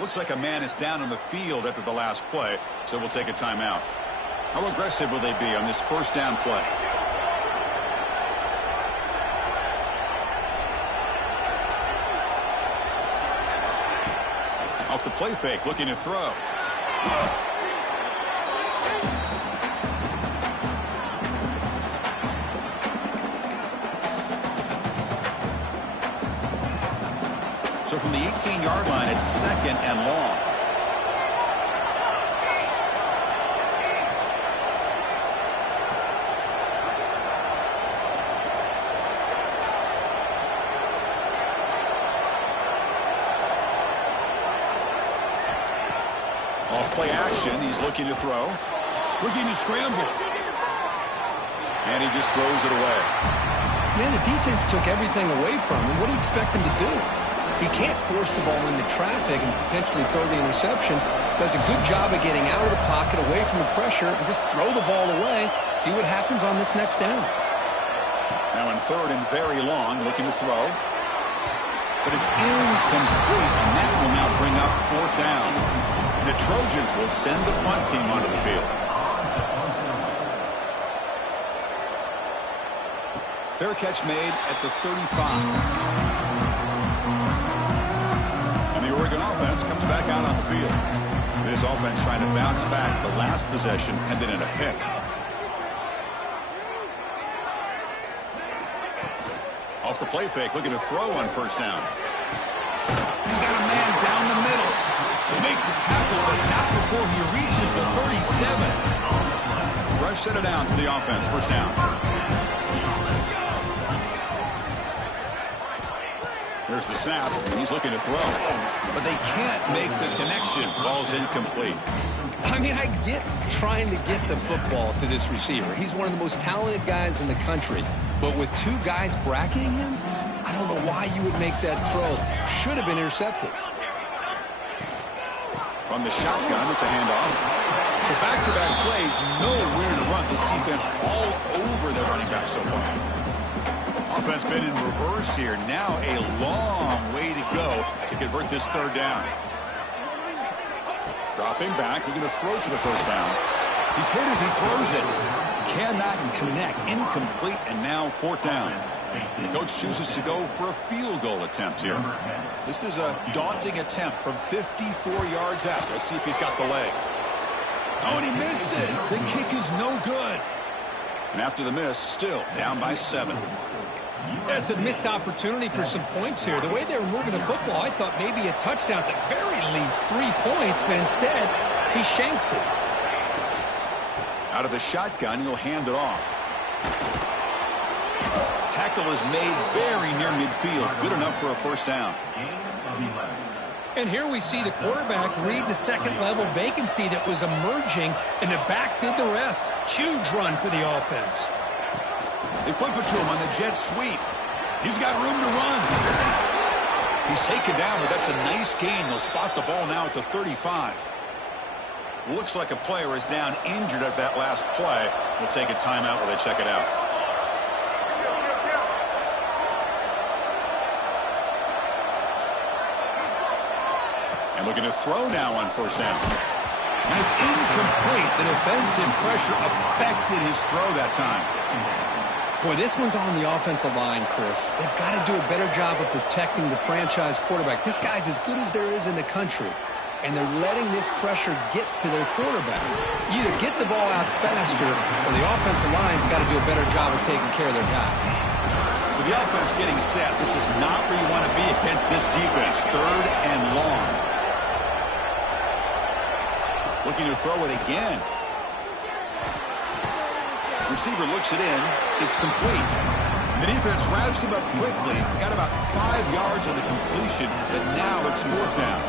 Looks like a man is down on the field after the last play, so we'll take a timeout. How aggressive will they be on this first down play? Off the play fake, looking to throw. So from the 18-yard line, it's 2nd and long. Off play action, he's looking to throw. Looking to scramble. And he just throws it away. Man, the defense took everything away from him. What do you expect him to do? He can't force the ball into traffic and potentially throw the interception. Does a good job of getting out of the pocket, away from the pressure, and just throw the ball away. See what happens on this next down. Now in 3rd and very long, looking to throw. But it's incomplete, and that will now bring up 4th down. The Trojans will send the punt team onto the field. Fair catch made at the 35. Oregon offense comes back out on the field. This offense trying to bounce back the last possession and then in a pick. Off the play fake, looking to throw on 1st down. He's got a man down the middle. They make the tackle, but not before he reaches the 37. Fresh set of downs for the offense, 1st down. There's the snap. He's looking to throw. But they can't make the connection. Ball's incomplete. I mean, I get trying to get the football to this receiver. He's one of the most talented guys in the country. But with 2 guys bracketing him, I don't know why you would make that throw. Should have been intercepted. From the shotgun, it's a handoff. So back-to-back plays, nowhere to run. This defense all over their running back so far. Offense been in reverse here. Now a long way to go to convert this 3rd down. Dropping back, looking to throw for the 1st down. He's hit as he throws it. Cannot connect. Incomplete, and now 4th down. The coach chooses to go for a field goal attempt here. This is a daunting attempt from 54 yards out. Let's see if he's got the leg. Oh, and he missed it. The kick is no good. And after the miss, still down by 7. That's a missed opportunity for some points here. The way they were moving the football, I thought maybe a touchdown, at the very least 3 points, but instead he shanks it. Out of the shotgun, he'll hand it off. Tackle is made very near midfield. Good enough for a 1st down. And here we see the quarterback read the 2nd-level vacancy that was emerging, and the back did the rest. Huge run for the offense. They flip it to him on the jet sweep. He's got room to run. He's taken down, but that's a nice gain. They'll spot the ball now at the 35. Looks like a player is down injured at that last play. We'll take a timeout while they check it out. And looking to throw now on 1st down. And it's incomplete. The defensive pressure affected his throw that time. Boy, this one's on the offensive line, Chris. They've got to do a better job of protecting the franchise quarterback. This guy's as good as there is in the country, and they're letting this pressure get to their quarterback. You either get the ball out faster, or the offensive line's got to do a better job of taking care of their guy. So the offense getting set. This is not where you want to be against this defense. 3rd and long. Looking to throw it again. Receiver looks it in. It's complete. The defense wraps him up quickly. Got about 5 yards on the completion, but now it's 4th down.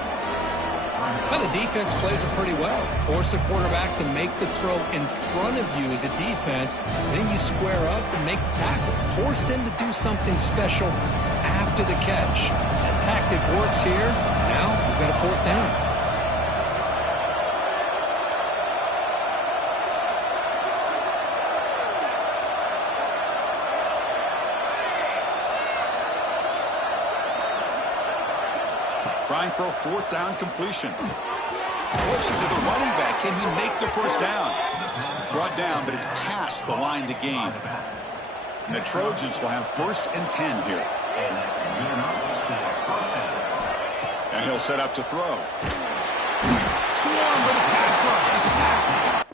Well, the defense plays it pretty well. Force the quarterback to make the throw in front of you as a defense. Then you square up and make the tackle. Force them to do something special after the catch. That tactic works here. Now we've got a 4th down. Trying for a fourth down completion. Flips it to the running back. Can he make the first down? Brought down, but it's past the line to gain. And the Trojans will have 1st and 10 here. And he'll set up to throw. Swarm with a pass rush. A sack.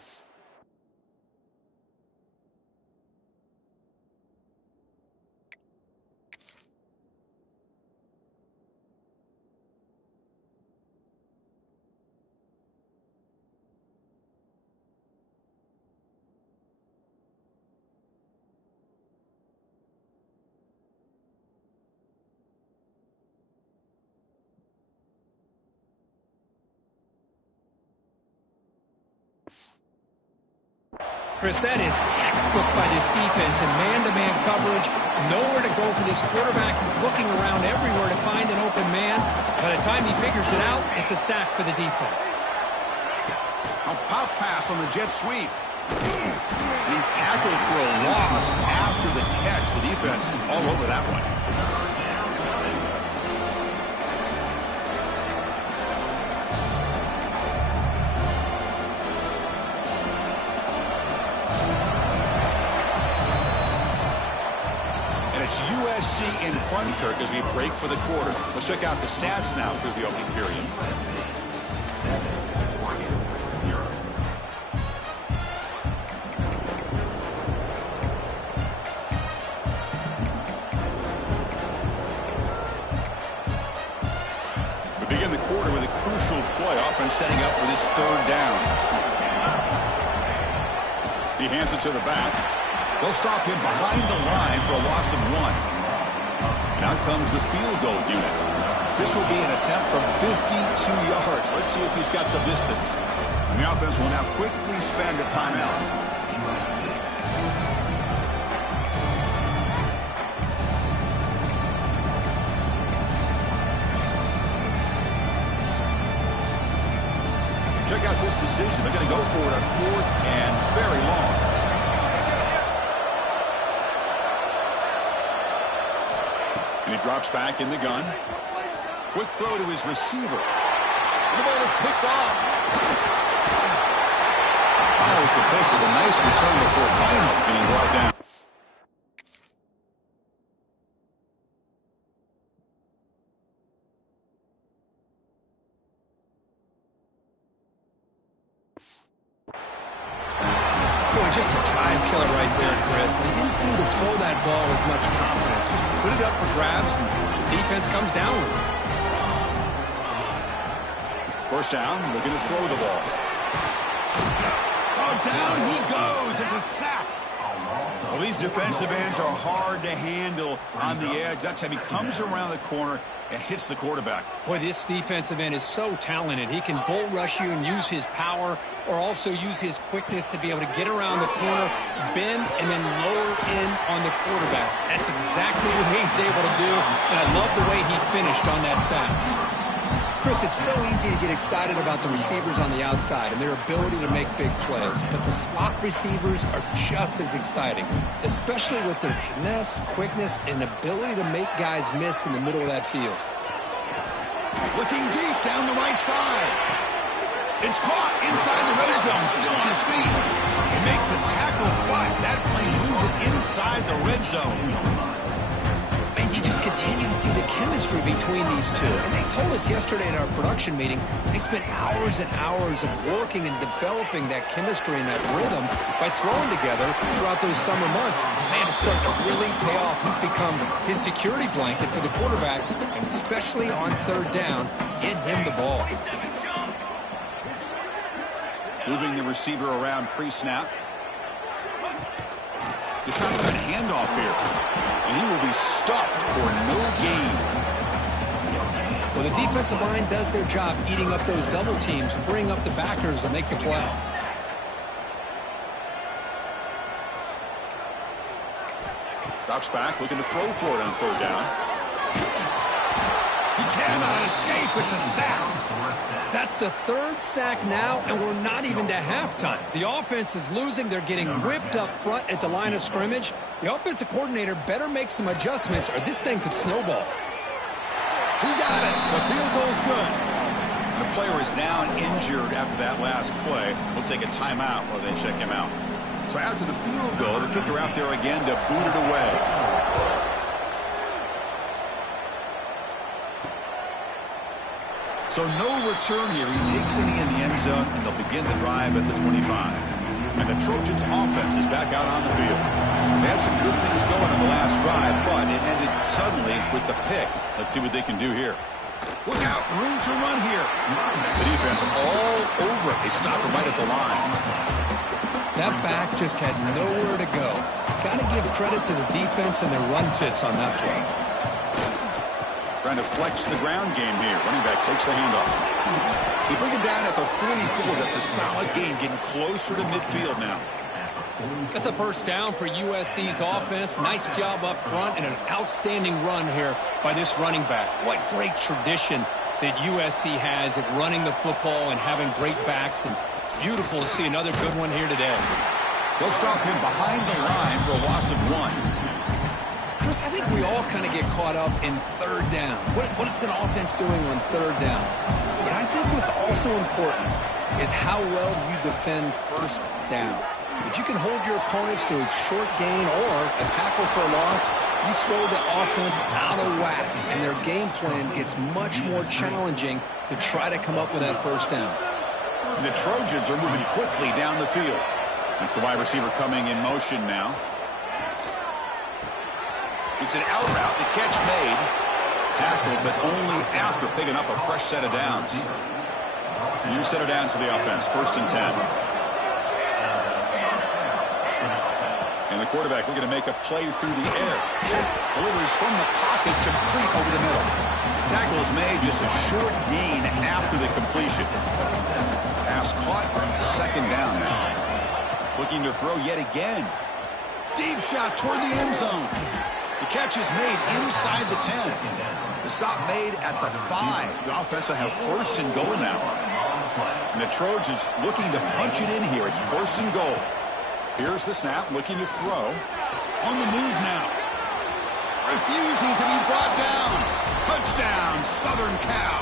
Chris, that is textbook by this defense in man-to-man coverage. Nowhere to go for this quarterback. He's looking around everywhere to find an open man. By the time he figures it out, it's a sack for the defense. A pop pass on the jet sweep. He's tackled for a loss after the catch. The defense all over that one. It's USC in front, Kirk, as we break for the quarter. Let's check out the stats now through the opening period. We begin the quarter with a crucial play. Offense setting up for this 3rd down. He hands it to the back. They'll stop him behind the line for a loss of 1. And out comes the field goal unit. This will be an attempt from 52 yards. Let's see if he's got the distance. And the offense will now quickly spend a timeout. Check out this decision. They're going to go for it on 4th and very long. And he drops back in the gun. Quick throw to his receiver. And the ball is picked off. Fires the pick with a nice return before finally being brought down. Boy, just a drive killer right there, Chris. They didn't seem to throw that ball with much confidence. Just put it up for grabs, and the defense comes down with it. First down, looking to throw the ball. Oh, down he goes. It's a sack. Well, these defensive ends are hard to handle on the edge. That time he comes around the corner and hits the quarterback. Boy, this defensive end is so talented. He can bull rush you and use his power, or also use his quickness to be able to get around the corner, bend, and then lower in on the quarterback. That's exactly what he's able to do, and I love the way he finished on that sack. Chris, it's so easy to get excited about the receivers on the outside and their ability to make big plays, but the slot receivers are just as exciting, especially with their finesse, quickness, and ability to make guys miss in the middle of that field. Looking deep down the right side. It's caught inside the red zone, still on his feet. They make the tackle, but that play moves it inside the red zone. And you just continue to see the chemistry between these two. And they told us yesterday in our production meeting, they spent hours and hours of working and developing that chemistry and that rhythm by throwing together throughout those summer months. And man, it's starting to really pay off. He's become his security blanket for the quarterback, and especially on 3rd down, get him the ball. Moving the receiver around pre-snap. The shotgun handoff here. And he will be stuffed for no gain. Well, the defensive line does their job eating up those double teams, freeing up the backers to make the play. Drops back, looking to throw for it on 3rd down. He cannot escape. It's a sack. That's the 3rd sack now, and we're not even to halftime. The offense is losing. They're getting whipped up front at the line of scrimmage. The offensive coordinator better make some adjustments, or this thing could snowball. He got it. The field goal's good. The player is down injured after that last play. We'll take a timeout while they check him out. So after the field goal, the kicker out there again to boot it away. So no return here. He takes it in the end zone, and they'll begin the drive at the 25. And the Trojans' offense is back out on the field. They had some good things going on the last drive, but it ended suddenly with the pick. Let's see what they can do here. Look out, room to run here. The defense all over it. They stop it right at the line. That back just had nowhere to go. Got to give credit to the defense and their run fits on that play. Trying to flex the ground game here. Running back takes the handoff. He brings him down at the 44. That's a solid gain, getting closer to midfield now. That's a first down for USC's offense. Nice job up front and an outstanding run here by this running back. What great tradition that USC has at running the football and having great backs. And it's beautiful to see another good one here today. They'll stop him behind the line for a loss of 1. Chris, I think we all kind of get caught up in third down. What's an offense doing on third down? But I think what's also important is how well you defend first down. If you can hold your opponents to a short gain or a tackle for a loss, you throw the offense out of whack, and their game plan gets much more challenging to try to come up with that first down. The Trojans are moving quickly down the field. That's the wide receiver coming in motion now. It's an out route. The catch made. Tackled, but only after picking up a fresh set of downs. New set of downs for the offense. 1st and 10. And the quarterback looking to make a play through the air. Delivers from the pocket, complete over the middle. The tackle is made, just a short gain after the completion. Pass caught. 2nd down now. Looking to throw yet again. Deep shot toward the end zone. The catch is made inside the 10. The stop made at the 5. The offense will have 1st and goal now. And the Trojans looking to punch it in here. It's 1st and goal. Here's the snap, looking to throw. On the move now. Refusing to be brought down. Touchdown, Southern Cal.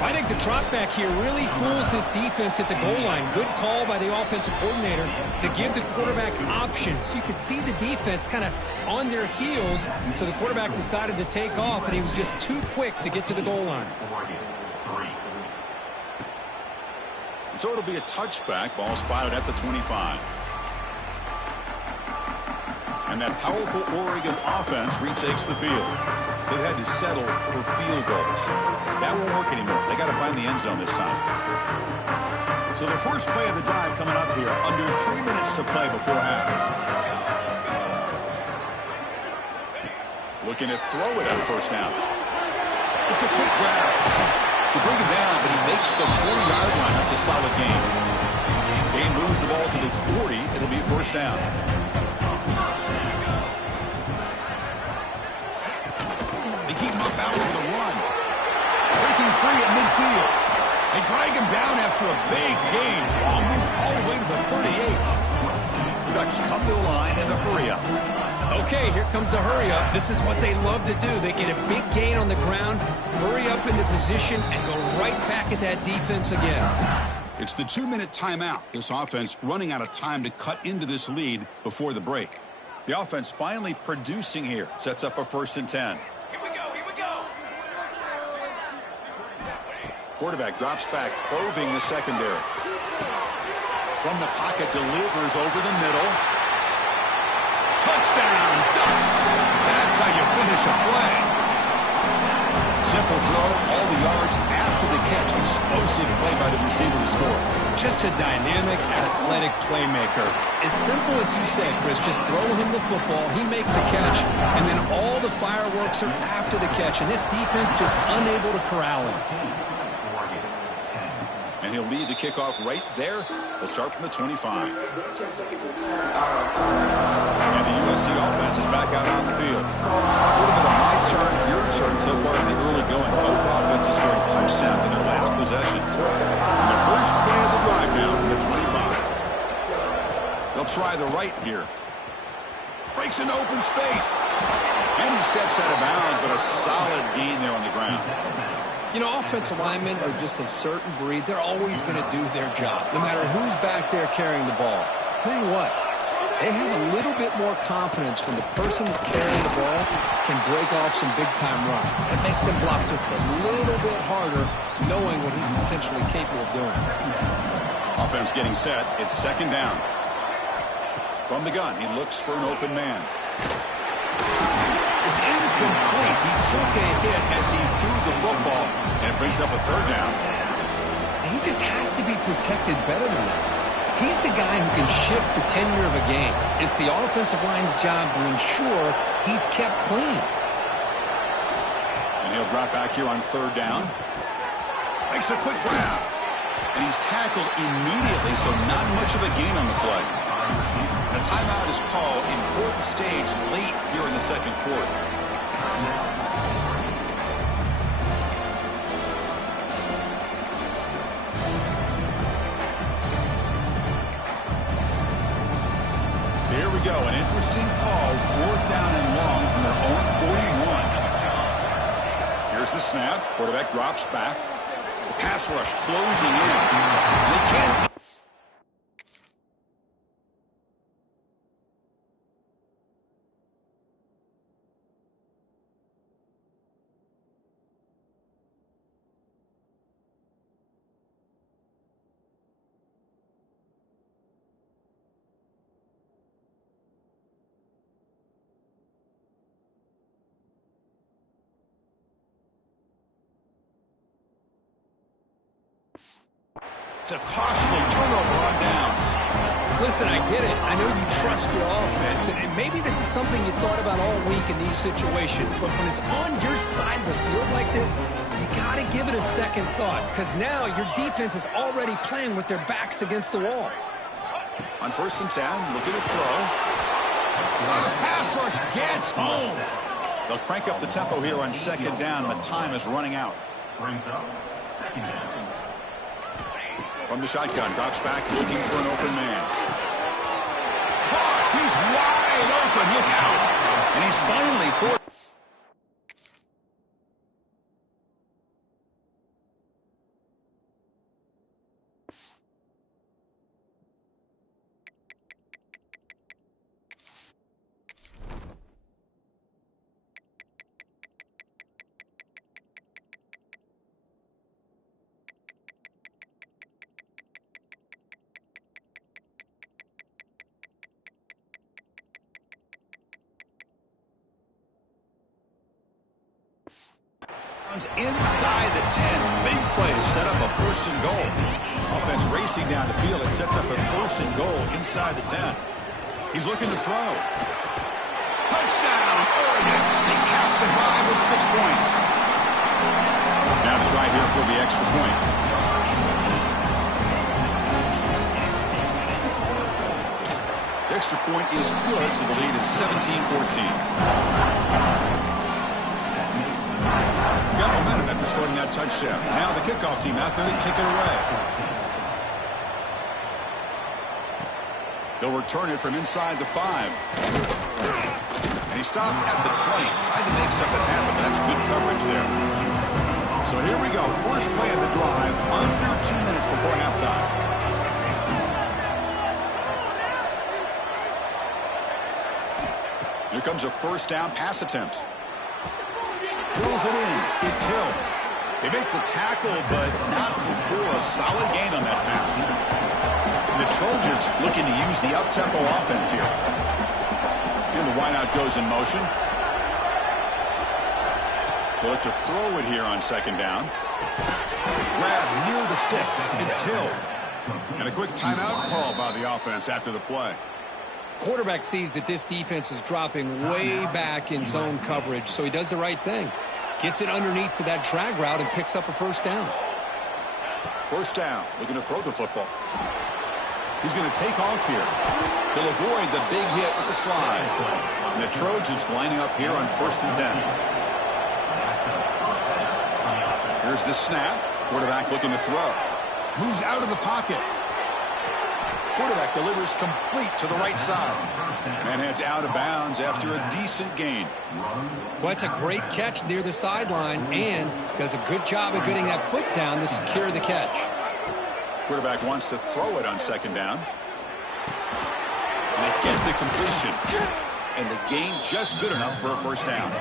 I think the drop back here really fools this defense at the goal line. Good call by the offensive coordinator to give the quarterback options. You could see the defense kind of on their heels, so the quarterback decided to take off, and he was just too quick to get to the goal line. So it'll be a touchback. Ball spotted at the 25. And that powerful Oregon offense retakes the field. They've had to settle for field goals. That won't work anymore. They got to find the end zone this time. So the first play of the drive coming up here. Under 3 minutes to play before half. Looking to throw it on 1st down. It's a quick grab. They bring him down, but he makes the 40-yard line. That's a solid gain. Gain moves the ball to the 40. It'll be 1st down. They keep him up out to the run. Breaking free at midfield. They drag him down after a big gain. Ball moved all the way to the 38. The Ducks come to the line in a hurry up. Okay, here comes the hurry up. This is what they love to do. They get a big gain on the ground, hurry up into position, and go right back at that defense again. It's the 2-minute timeout. This offense running out of time to cut into this lead before the break. The offense finally producing here. Sets up a 1st and 10. Here we go. Quarterback drops back, probing the secondary. From the pocket, delivers over the middle. Touchdown, Ducks! That's how you finish a play. Simple throw, all the yards after the catch. Explosive play by the receiver to score. Just a dynamic, athletic playmaker. As simple as you said, Chris, just throw him the football, he makes a catch, and then all the fireworks are after the catch, and this defense just unable to corral him. And he'll lead the kickoff right there. They'll start from the 25. And the USC offense is back out on the field. A little bit of my turn, your turn so far in the early going. Both offenses scoring touchdowns in their last possessions. And the first play of the drive now from the 25. They'll try the right here. Breaks into open space. And he steps out of bounds, but a solid gain there on the ground. You know, offensive linemen are just a certain breed. They're always going to do their job, no matter who's back there carrying the ball. I'll tell you what, they have a little bit more confidence when the person that's carrying the ball can break off some big-time runs. It makes them block just a little bit harder, knowing what he's potentially capable of doing. Offense getting set. It's second down. From the gun, he looks for an open man. It's incomplete. He took a hit as he threw the football, and it brings up a third down. He just has to be protected better than that. He's the guy who can shift the tenure of a game. It's the offensive line's job to ensure he's kept clean. And he'll drop back here on third down. Makes a quick grab. And he's tackled immediately, so not much of a gain on the play. A timeout is called. Important stage late here in the second quarter. So here we go. An interesting call. Fourth down and long from their own 41. Here's the snap. Quarterback drops back. The pass rush closing in. They can't. It's a costly turnover on downs. Listen, I get it. I know you trust your offense, and maybe this is something you thought about all week in these situations, but when it's on your side of the field like this, you got to give it a second thought, because now your defense is already playing with their backs against the wall. On first and 10, looking to throw. The pass rush gets home. They'll crank up the tempo here on second down. The time is running out. Brings up second down. From the shotgun, drops back, looking for an open man. He's wide open, look out! And he's finally forced. Inside the 10. Big play to set up a first and goal. Offense racing down the field. It sets up a first and goal inside the 10. He's looking to throw. Touchdown, Oregon. They cap the drive with 6 points. Now to try here for the extra point. The extra point is good, so the lead is 17-14. Got momentum after scoring that touchdown. Now the kickoff team out there to kick it away. They'll return it from inside the 5. And he stopped at the 20. Tried to make something happen, but that's good coverage there. So here we go. First play of the drive, under 2 minutes before halftime. Here comes a first down pass attempt. Throws it in. It's Hill. They make the tackle, but not before a solid gain on that pass. The Trojans looking to use the up-tempo offense here. And the wideout goes in motion. They look to throw it here on second down. Grab near the sticks. It's Hill. And a quick timeout call by the offense after the play. Quarterback sees that this defense is dropping way back in zone coverage, so he does the right thing. Gets it underneath to that drag route and picks up a first down. First down, looking to throw the football. He's going to take off here. He'll avoid the big hit with the slide. And the Trojans lining up here on first and 10. Here's the snap. Quarterback looking to throw. Moves out of the pocket. Quarterback delivers complete to the right side. And heads out of bounds after a decent gain. Well, it's a great catch near the sideline and does a good job of getting that foot down to secure the catch. Quarterback wants to throw it on second down. They get the completion. And the gain just good enough for a first down.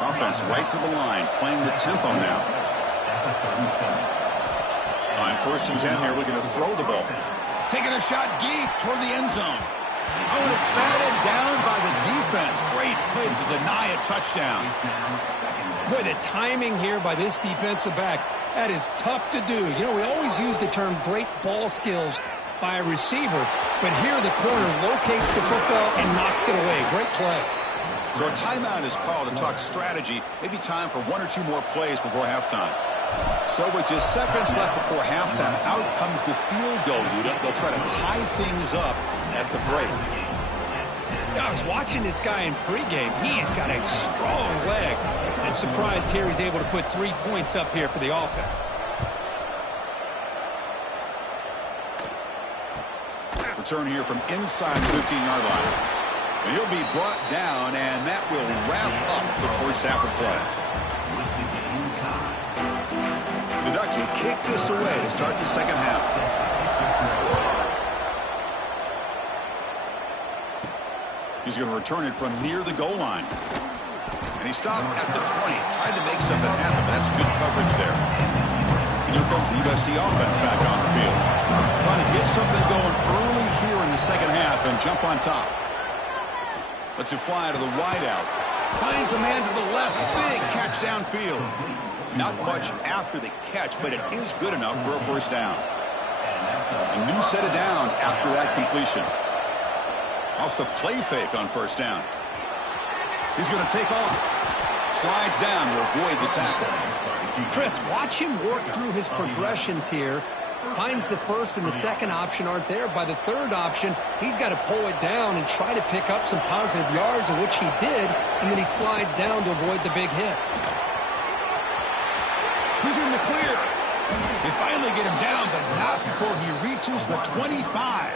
Offense right to the line, playing the tempo now. On 1st and 10 here, looking to throw the ball. Taking a shot deep toward the end zone. Oh, and it's batted down by the defense. Great play to deny a touchdown. Boy, the timing here by this defensive back, that is tough to do. You know, we always use the term great ball skills by a receiver, but here the corner locates the football and knocks it away. Great play. So a timeout is called to talk strategy. Maybe time for 1 or 2 more plays before halftime. So with just seconds left before halftime, out comes the field goal unit. They'll try to tie things up at the break. Yeah, I was watching this guy in pregame. He has got a strong leg. I'm surprised here he's able to put 3 points up here for the offense. Return here from inside the 15-yard line. And he'll be brought down, and that will wrap up the first half of play. The Ducks will kick this away to start the second half. He's going to return it from near the goal line. And he stopped at the 20, tried to make something happen, but that's good coverage there. And here comes the USC offense back on the field. Trying to get something going early here in the second half and jump on top. Lets it fly to the wideout. Finds a man to the left. Big catch downfield. Not much after the catch, but it is good enough for a first down. A new set of downs after that completion. Off the play fake on first down. He's going to take off. Slides down to avoid the tackle. Chris, watch him work through his progressions here. Finds the first and the second option aren't there. By the third option, he's got to pull it down and try to pick up some positive yards, of which he did, and then he slides down to avoid the big hit. He's in the clear. They finally get him down, but not before he reaches the 25.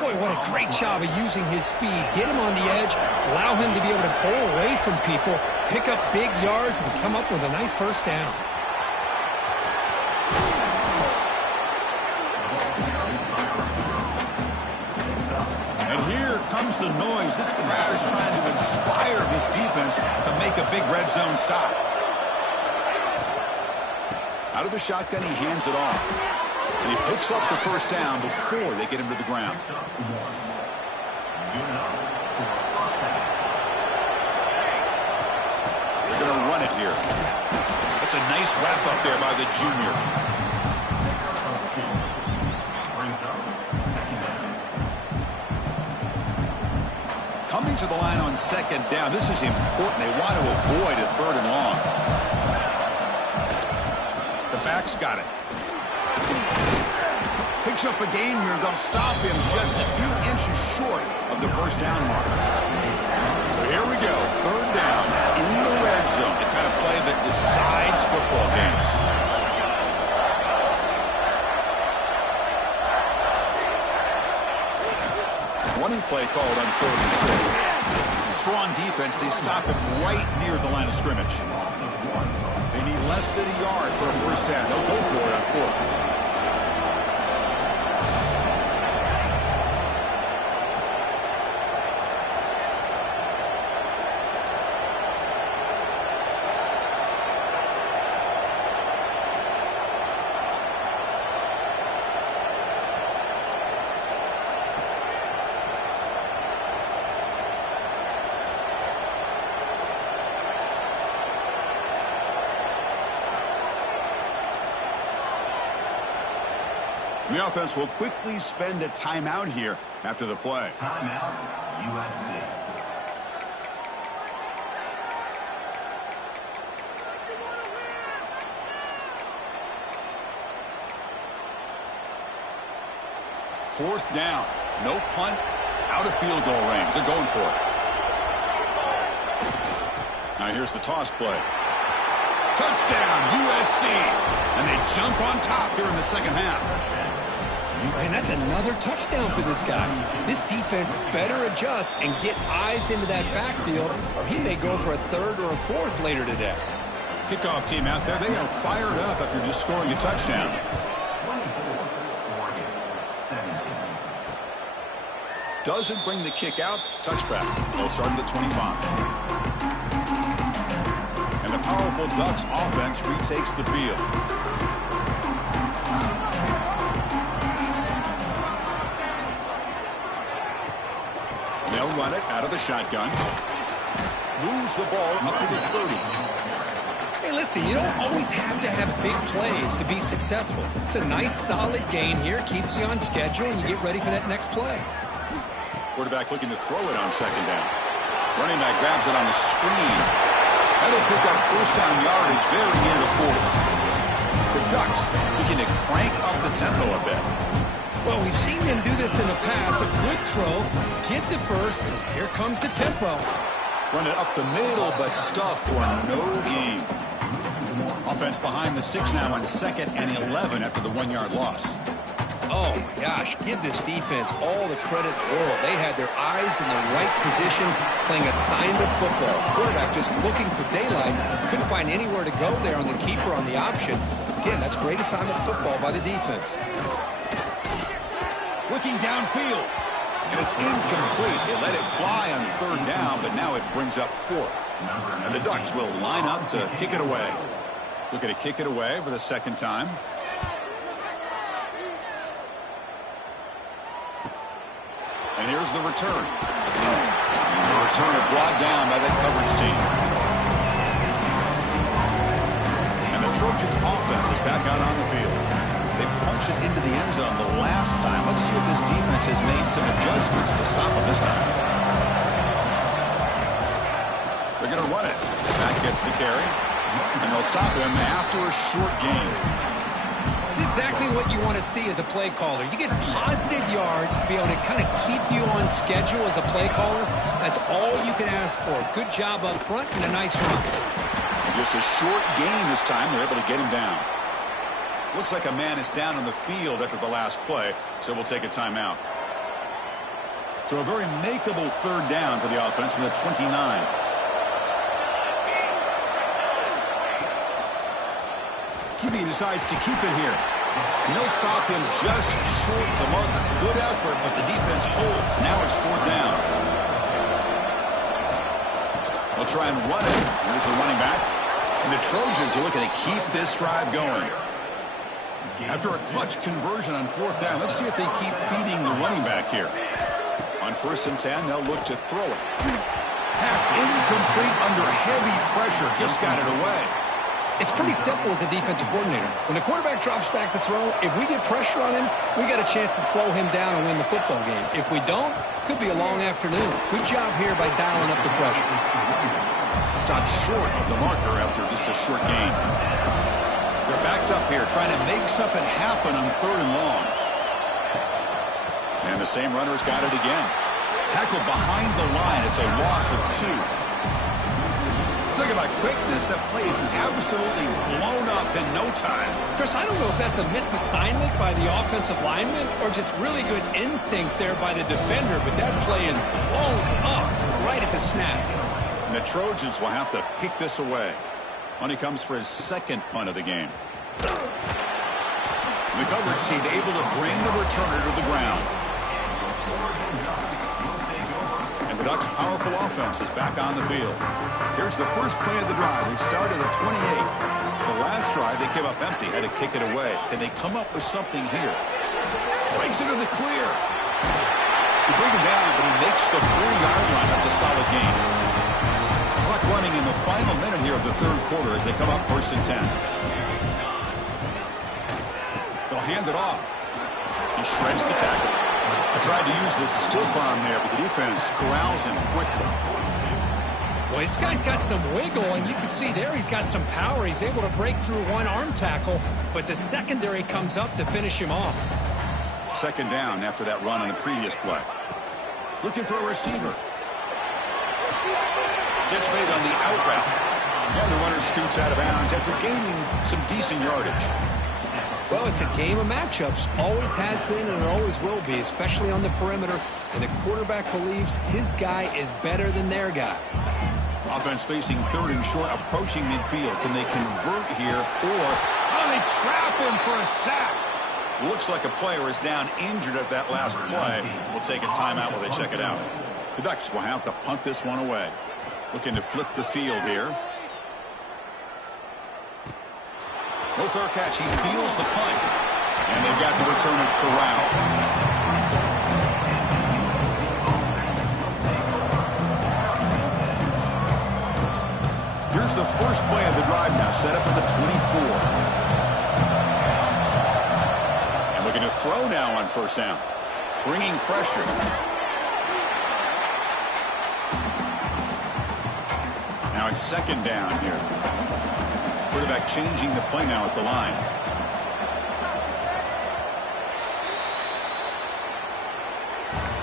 Boy, what a great job of using his speed. Get him on the edge, allow him to be able to pull away from people, pick up big yards, and come up with a nice first down. And here comes the noise. This crowd is trying to inspire this defense to make a big red zone stop. Out of the shotgun, he hands it off. And he picks up the first down before they get him to the ground. They're going to run it here. That's a nice wrap up there by the junior. Coming to the line on second down. This is important. They want to avoid a 3rd and long. The back's got it. Picks up a gain here. They'll stop him just a few inches short of the first down mark. So here we go. 3rd down in the red zone. The kind of play that decides football games. Running play called on 3rd and short. Strong defense. They stop him right near the line of scrimmage. They need less than a yard for a first down. They'll go for it on 4th. The offense will quickly spend a timeout here after the play. Timeout, USC. Fourth down. No punt. Out of field goal range. They're going for it. Now here's the toss play. Touchdown, USC. And they jump on top here in the second half. Man, that's another touchdown for this guy. This defense better adjust and get eyes into that backfield, or he may go for a third or a fourth later today. Kickoff team out there, they are fired up after just scoring a touchdown. Doesn't bring the kick out. Touchback. They'll start at the 25. And the powerful Ducks offense retakes the field. They'll run it out of the shotgun. Moves the ball up to the 30. Hey, listen, you don't always have to have big plays to be successful. It's a nice, solid gain here. Keeps you on schedule, and you get ready for that next play. Quarterback looking to throw it on second down. Running back grabs it on the screen. That'll pick up first down yardage very near the 40. The Ducks looking to crank up the tempo a bit. Well, we've seen them do this in the past. A good throw, get to first, and here comes the tempo. Run it up the middle, but stuffed for no gain. Offense behind the 6 now on 2nd and 11 after the 1-yard loss. Oh, my gosh, give this defense all the credit in the world. They had their eyes in the right position, playing assignment football. Quarterback just looking for daylight. Couldn't find anywhere to go there on the keeper on the option. Again, that's great assignment football by the defense. Looking downfield, and it's incomplete. They let it fly on 3rd down, but now it brings up 4th. And the Ducks will line up to kick it away. Looking to kick it away for the 2nd time. And here's the return. The return is brought down by that coverage team. And the Trojans offense is back out on the field. They punched it into the end zone the last time. Let's see if this defense has made some adjustments to stop them this time. They're going to run it. Back gets the carry. And they'll stop him after a short gain. It's exactly what you want to see as a play caller. You get positive yards to be able to kind of keep you on schedule as a play caller. That's all you can ask for. Good job up front and a nice run. And just a short gain this time. They're able to get him down. Looks like a man is down on the field after the last play, so we'll take a timeout. So a very makeable 3rd down for the offense from the 29. QB decides to keep it here. And they'll stop him just short of the marker. Good effort, but the defense holds. Now it's 4th down. They'll try and run it. Here's the running back. And the Trojans are looking to keep this drive going. After a clutch conversion on 4th down, let's see if they keep feeding the running back here. On 1st and 10, they'll look to throw it. Pass incomplete under heavy pressure. Just got it away. It's pretty simple as a defensive coordinator. When the quarterback drops back to throw, if we get pressure on him, we got a chance to slow him down and win the football game. If we don't, could be a long afternoon. Good job here by dialing up the pressure. Stopped short of the marker after just a short gain. They're backed up here, trying to make something happen on 3rd and long. And the same runner's got it again. Tackled behind the line. It's a loss of 2. Talking about quickness, that play is absolutely blown up in no time. Chris, I don't know if that's a misassignment by the offensive lineman or just really good instincts there by the defender, but that play is blown up right at the snap. And the Trojans will have to kick this away. On he comes for his 2nd punt of the game. The coverage team able to bring the returner to the ground. And the Ducks' powerful offense is back on the field. Here's the first play of the drive. We started at 28. The last drive, they came up empty, had to kick it away. Can they come up with something here? Breaks into the clear. They bring him down, but he makes the 4-yard line. That's a solid gain. Clock running in the final minute here of the 3rd quarter as they come up 1st and 10. They'll hand it off. He shreds the tackle. I tried to use the stiff arm there, but the defense corrals him quickly. Well, this guy's got some wiggle, and you can see there he's got some power. He's able to break through one arm tackle, but the secondary comes up to finish him off. 2nd down after that run on the previous play. Looking for a receiver. Catch made on the out route. And the runner scoots out of bounds after gaining some decent yardage. Well, it's a game of matchups. Always has been and it always will be, especially on the perimeter. And the quarterback believes his guy is better than their guy. Offense facing third and short, approaching midfield. Can they convert here? Or, oh, they trap him for a sack. Looks like a player is down injured at that last play. We'll take a timeout while they check it out. The Ducks will have to punt this one away. Looking to flip the field here. No fair catch. He feels the punt. And they've got the returner corralled. Here's the first play of the drive now, set up at the 24. And looking to throw now on first down. Bringing pressure. Now it's second down here. Quarterback changing the play now at the line.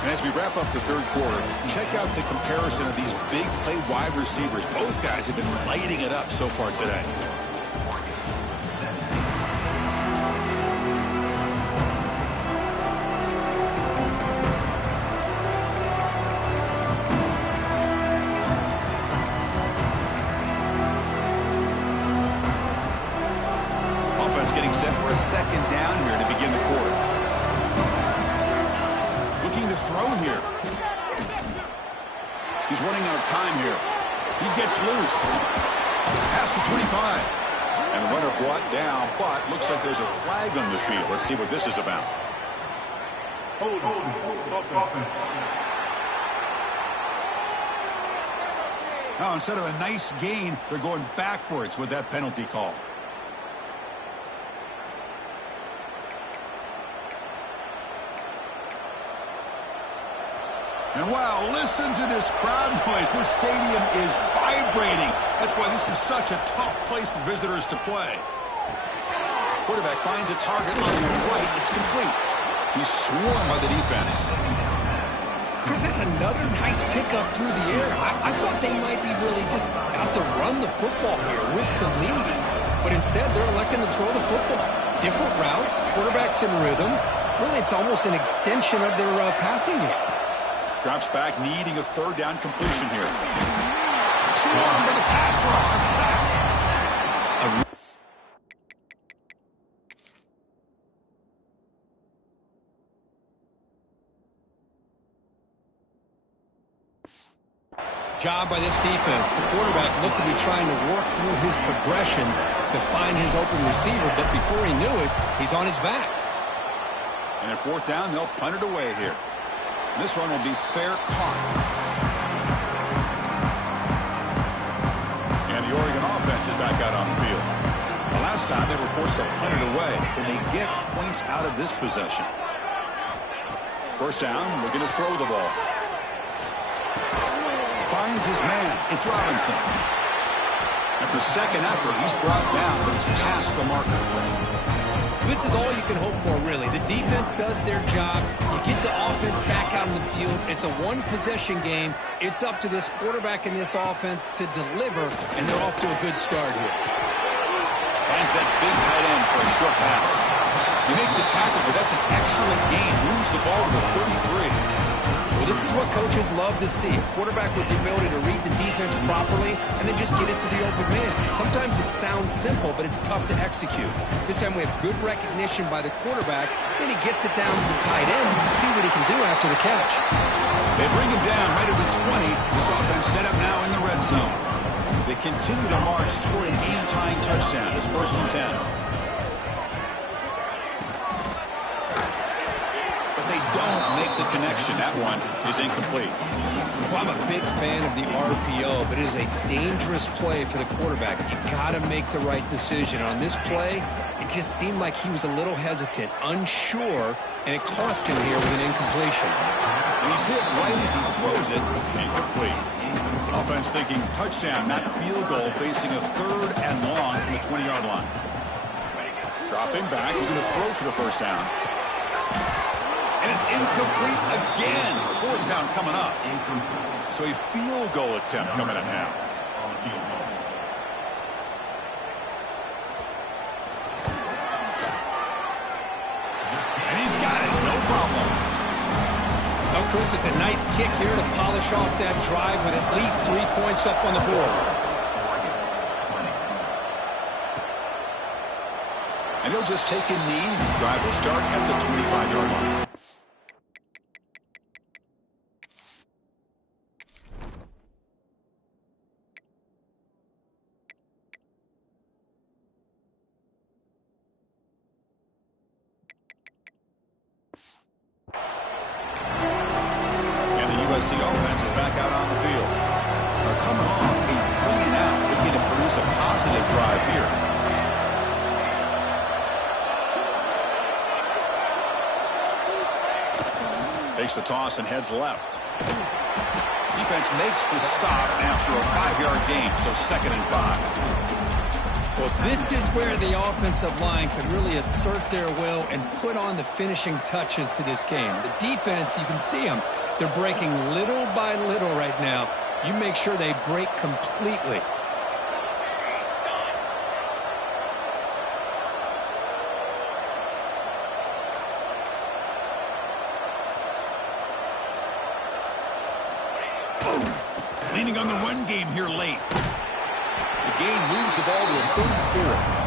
And as we wrap up the third quarter, check out the comparison of these big play wide receivers. Both guys have been lighting it up so far today. Offense getting set for a second down here to begin the quarter. Looking to throw here. He's running out of time here. He gets loose. Past the 25. And the runner brought down, but looks like there's a flag on the field. Let's see what this is about. Now, instead of a nice gain, they're going backwards with that penalty call. And wow, listen to this crowd noise. This stadium is vibrating. That's why this is such a tough place for visitors to play. Quarterback finds a target on the right. It's complete. He's swarmed by the defense. Chris, that's another nice pickup through the air. I thought they might be really just out to run the football here with the lead. But instead, they're electing to throw the football. Different routes, quarterbacks in rhythm. Really, it's almost an extension of their passing game. Drops back, needing a third down completion here. Swarmed by the pass rush. A sack. Job by this defense. The quarterback looked to be trying to work through his progressions to find his open receiver, but before he knew it, he's on his back. And at fourth down, they'll punt it away here. This one will be fair caught. And the Oregon offense is back out on the field. The last time they were forced to punt it away. Can they get points out of this possession? First down, looking to throw the ball. Finds his man. It's Robinson. After second effort, he's brought down, but he's past the marker. This is all you can hope for, really. The defense does their job. You get the offense back out on the field. It's a one-possession game. It's up to this quarterback and this offense to deliver, and they're off to a good start here. Finds that big tight end for a short pass. You make the tackle, but that's an excellent game. Moves the ball to the 33. Well, this is what coaches love to see. A quarterback with the ability to read the defense properly and then just get it to the open man. Sometimes it sounds simple, but it's tough to execute. This time we have good recognition by the quarterback. Then he gets it down to the tight end. You can see what he can do after the catch. They bring him down right at the 20. This offense set up now in the red zone. They continue to march toward a game-tying touchdown. It's 1st and 10. Don't make the connection. That one is incomplete. Well, I'm a big fan of the RPO, but it is a dangerous play for the quarterback. You got to make the right decision. On this play, it just seemed like he was a little hesitant, unsure, and it cost him here with an incompletion. He's hit right as he throws it. Incomplete. Offense thinking touchdown, not field goal, facing a third and long from the 20-yard line. Dropping back, we're going to throw for the first down. And it's incomplete again. Fourth down coming up. So a field goal attempt coming up now. Chris, it's a nice kick here to polish off that drive with at least 3 points up on the board. And he'll just take a knee. Drive will start at the 25-yard line. USC offense is back out on the field. They're coming off a 3-and-out, looking to produce a positive drive here. Takes the toss and heads left. Defense makes the stop after a 5-yard gain, so 2nd and 5. Well, this is where the offensive line can really assert their will and put on the finishing touches to this game. The defense, you can see them. They're breaking little by little right now. You make sure they break completely. Leaning on the run game here late. The game moves the ball to the 34.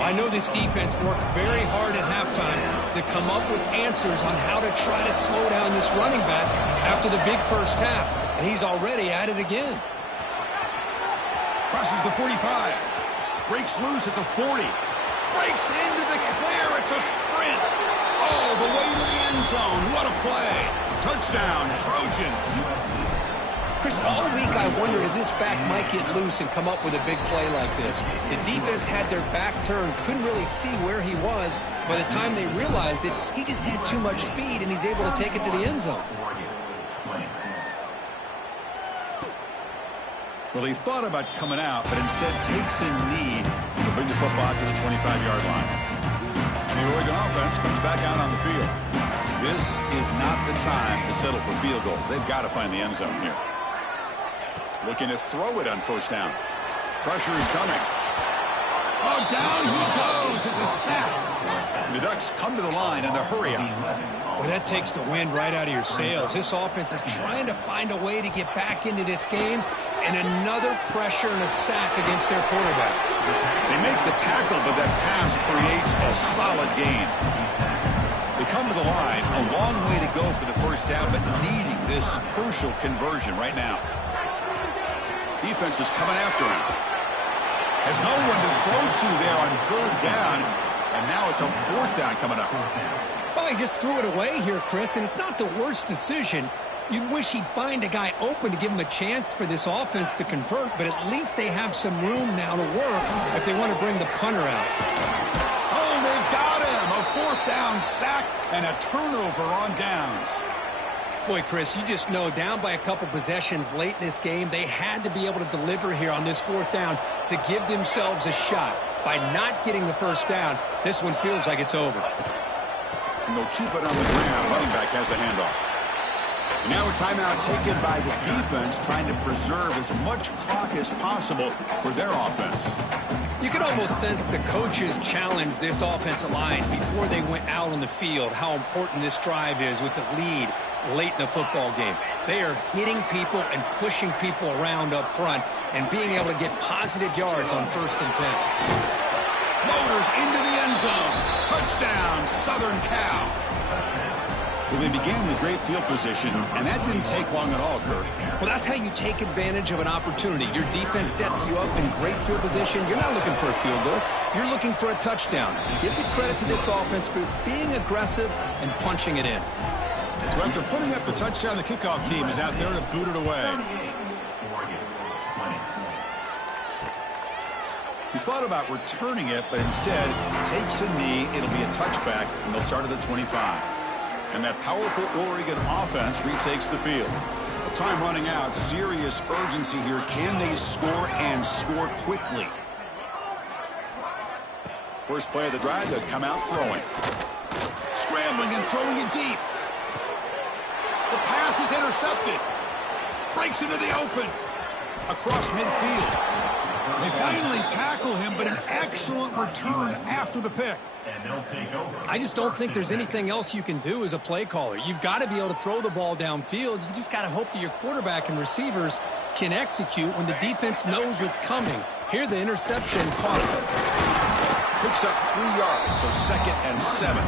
I know this defense worked very hard at halftime to come up with answers on how to try to slow down this running back after the big first half, and he's already at it again. Crosses the 45. Breaks loose at the 40. Breaks into the clear. It's a sprint. All the way to the end zone. What a play. Touchdown, Trojans. Chris, all week I wondered if this back might get loose and come up with a big play like this. The defense had their back turned, couldn't really see where he was. By the time they realized it, he just had too much speed, and he's able to take it to the end zone. Well, he thought about coming out, but instead takes a knee to bring the football to the 25-yard line. And the Oregon offense comes back out on the field. This is not the time to settle for field goals. They've got to find the end zone here. Looking to throw it on 1st down. Pressure is coming. Oh, down he goes. It's a sack. And the Ducks come to the line in the hurry up. Well, that takes the wind right out of your sails. This offense is trying to find a way to get back into this game, and another pressure and a sack against their quarterback. They make the tackle, but that pass creates a solid gain. They come to the line, a long way to go for the 1st down, but needing this crucial conversion right now. Defense is coming after him. Has no one to throw to there on 3rd down, and now it's a 4th down coming up. Oh, he just threw it away here, Chris, and it's not the worst decision. You'd wish he'd find a guy open to give him a chance for this offense to convert, but at least they have some room now to work if they want to bring the punter out. Oh, they've got him. A 4th down sack and a turnover on downs. Boy, Chris, you just know down by a couple possessions late in this game, they had to be able to deliver here on this 4th down to give themselves a shot. By not getting the 1st down, this one feels like it's over. And they'll keep it on the ground. Running back has the handoff. And now a timeout taken by the defense, trying to preserve as much clock as possible for their offense. You can almost sense the coaches challenged this offensive line before they went out on the field, how important this drive is with the lead late in the football game. They are hitting people and pushing people around up front and being able to get positive yards on 1st and 10. Motors into the end zone. Touchdown, Southern Cal. Well, they began with great field position, and that didn't take long at all, Kurt. Well, that's how you take advantage of an opportunity. Your defense sets you up in great field position. You're not looking for a field goal. You're looking for a touchdown. Give the credit to this offense for being aggressive and punching it in. So after putting up the touchdown, the kickoff team is out there to boot it away. He thought about returning it, but instead takes a knee. It'll be a touchback, and they'll start at the 25. And that powerful Oregon offense retakes the field. With time running out, serious urgency here. Can they score and score quickly? First play of the drive, they'll come out throwing. Scrambling and throwing it deep. The pass is intercepted. Breaks into the open. Across midfield. They finally tackle him, but an excellent return after the pick. I just don't think there's anything else you can do as a play caller. You've got to be able to throw the ball downfield. You just got to hope that your quarterback and receivers can execute when the defense knows it's coming. Here, the interception cost them. Picks up 3 yards, so 2nd and 7.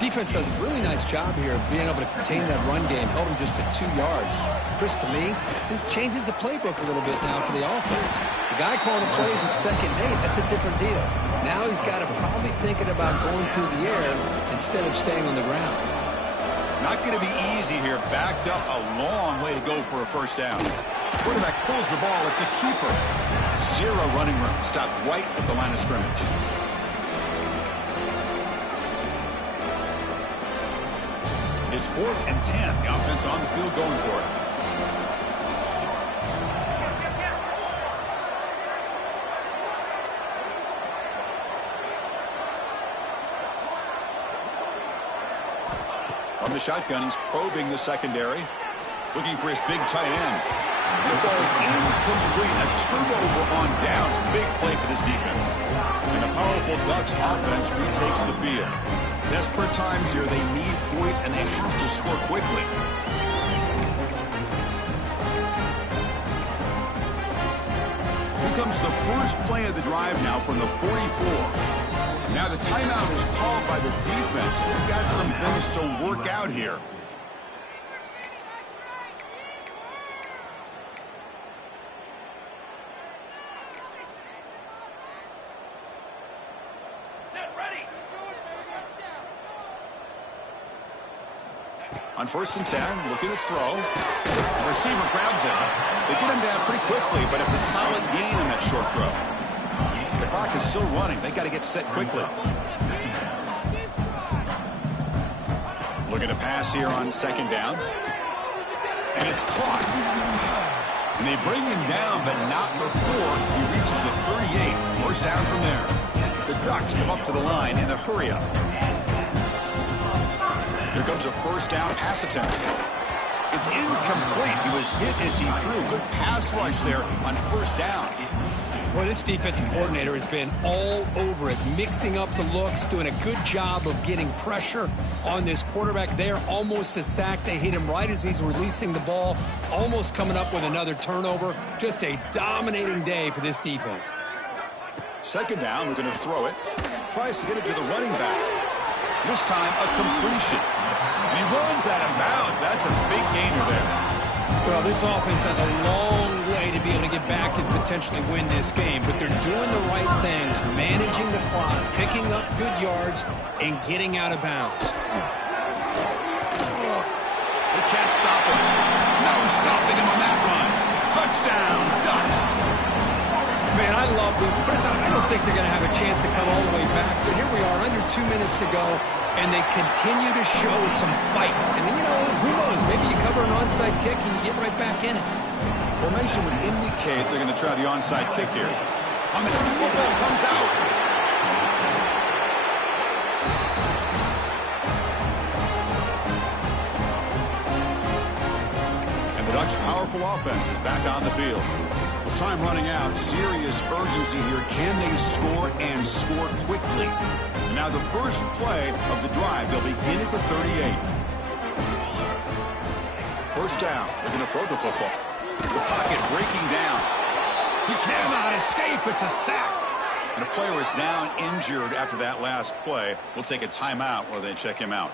Defense does a really nice job here of being able to contain that run game, held him just for 2 yards. Chris, to me, this changes the playbook a little bit now for the offense. The guy calling the plays at 2nd and 8, that's a different deal. Now he's got to probably thinking about going through the air instead of staying on the ground. Not going to be easy here. Backed up a long way to go for a first down. Quarterback pulls the ball. It's a keeper. 0 running room. Stopped right at the line of scrimmage. It's 4th and 10. The offense on the field going for it. From the shotgun, he's probing the secondary, looking for his big tight end. And the ball is incomplete. A turnover on downs. Big play for this defense. And the powerful Ducks offense retakes the field. Desperate times here. They need points, and they have to score quickly. Here comes the first play of the drive now from the 44. Now the timeout is called by the defense. They've got some things to work out here. On 1st and 10, looking to throw. The receiver grabs him. They get him down pretty quickly, but it's a solid gain in that short throw. The clock is still running. They got to get set quickly. Looking to pass here on 2nd down. And it's caught. And they bring him down, but not before he reaches the 38. First down from there. The Ducks come up to the line in a hurry-up. Here comes a first down pass attempt. It's incomplete. He was hit as he threw. Good pass rush there on 1st down. Boy, this defensive coordinator has been all over it, mixing up the looks, doing a good job of getting pressure on this quarterback there. Almost a sack. They hit him right as he's releasing the ball, almost coming up with another turnover. Just a dominating day for this defense. 2nd down, we're going to throw it. Tries to get it to the running back. This time, a completion. And he runs out of bounds. That's a big gainer there. Well, this offense has a long way to be able to get back and potentially win this game, but they're doing the right things, managing the clock, picking up good yards, and getting out of bounds. They can't stop him. No stopping him on that run. Touchdown, Ducks. Man, I love this. I don't think they're going to have a chance to come all the way back, but here we are, under 2 minutes to go, and they continue to show some fight. And, who knows, maybe you cover an onside kick and you get right back in it. Formation would indicate they're going to try the onside kick here. On the football comes out. And the Ducks' powerful offense is back on the field. With time running out, serious urgency here. Can they score and score quickly? And now the first play of the drive, they'll begin at the 38. First down, they're going to throw the football. The pocket breaking down. He cannot escape. It's a sack. And the player is down injured after that last play. We'll take a timeout while they check him out.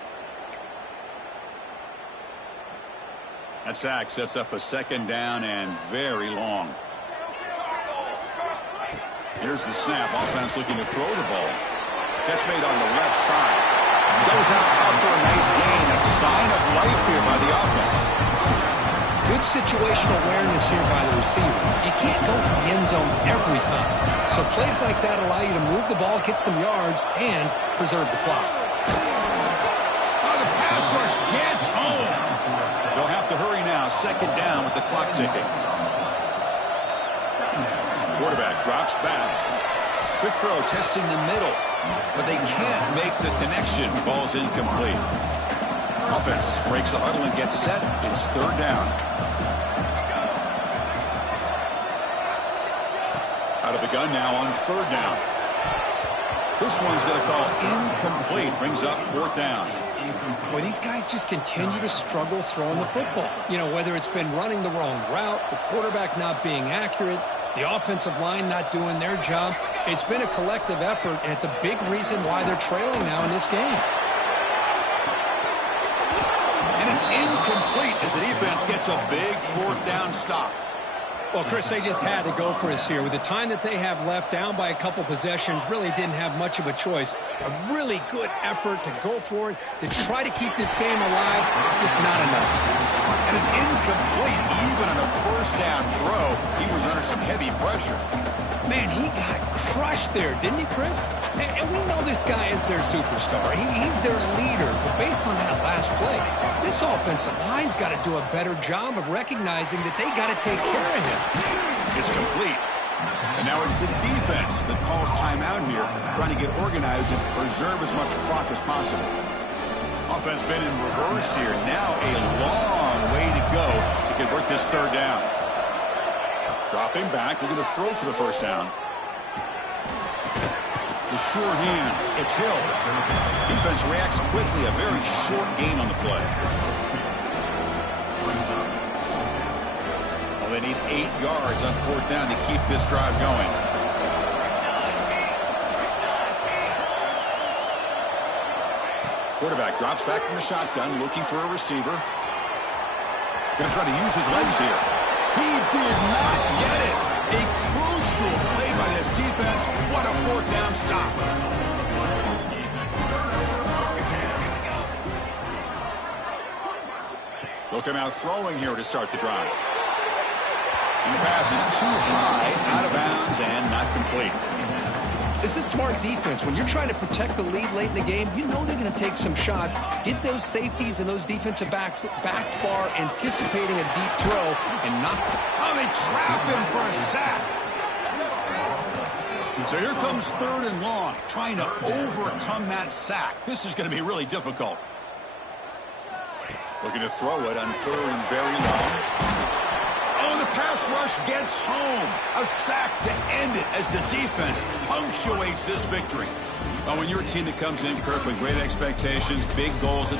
That sack sets up a 2nd down and very long. Here's the snap. Offense looking to throw the ball. Catch made on the left side. Goes out after a nice gain. A sign of life here by the offense. Good situational awareness here by the receiver. You can't go for the end zone every time. So plays like that allow you to move the ball, get some yards, and preserve the clock. Oh, the pass rush gets home. They'll have to hurry now. 2nd down with the clock ticking. Quarterback drops back. Quick throw, testing the middle. But they can't make the connection. Ball's incomplete. Offense breaks the huddle and gets set. It's 3rd down. Out of the gun now on 3rd down. This one's going to call incomplete. Brings up 4th down. Boy, these guys just continue to struggle throwing the football. You know, whether it's been running the wrong route, the quarterback not being accurate, the offensive line not doing their job. It's been a collective effort, and it's a big reason why they're trailing now in this game. And it's incomplete as the defense gets a big 4th down stop. Well, Chris, they just had to go for us here. With the time that they have left, down by a couple possessions, really didn't have much of a choice. A really good effort to go for it, to try to keep this game alive, just not enough. And it's incomplete, even on a 1st down throw. He was under some heavy pressure. Man, he got crushed there, didn't he, Chris? And we know this guy is their superstar. He's their leader. But based on that last play, this offensive line's got to do a better job of recognizing that they got to take care of him. It's complete. And now it's the defense that calls timeout here, trying to get organized and preserve as much clock as possible. Offense been in reverse here. Now a long way to go to convert this 3rd down. Dropping back, looking to throw for the 1st down. The sure hands, it's Hill. Defense reacts quickly, a very short gain on the play. Well, they need 8 yards on 4th down to keep this drive going. Quarterback drops back from the shotgun, looking for a receiver. Going to try to use his legs here. He did not get it. A crucial play by this defense. What a 4th down stop. They'll come out throwing here to start the drive. And the pass is too high, out of bounds, and not complete. This is smart defense. When you're trying to protect the lead late in the game, you know they're going to take some shots, get those safeties and those defensive backs back far, anticipating a deep throw, and knock. Oh, they trap him for a sack. So here comes 3rd and long, trying to overcome that sack. This is going to be really difficult. Looking to throw it on 3rd and very long. Oh, the pass rush gets home. A sack to end it as the defense punctuates this victory. Well, when you're a team that comes in, Kirk, with great expectations, big goals,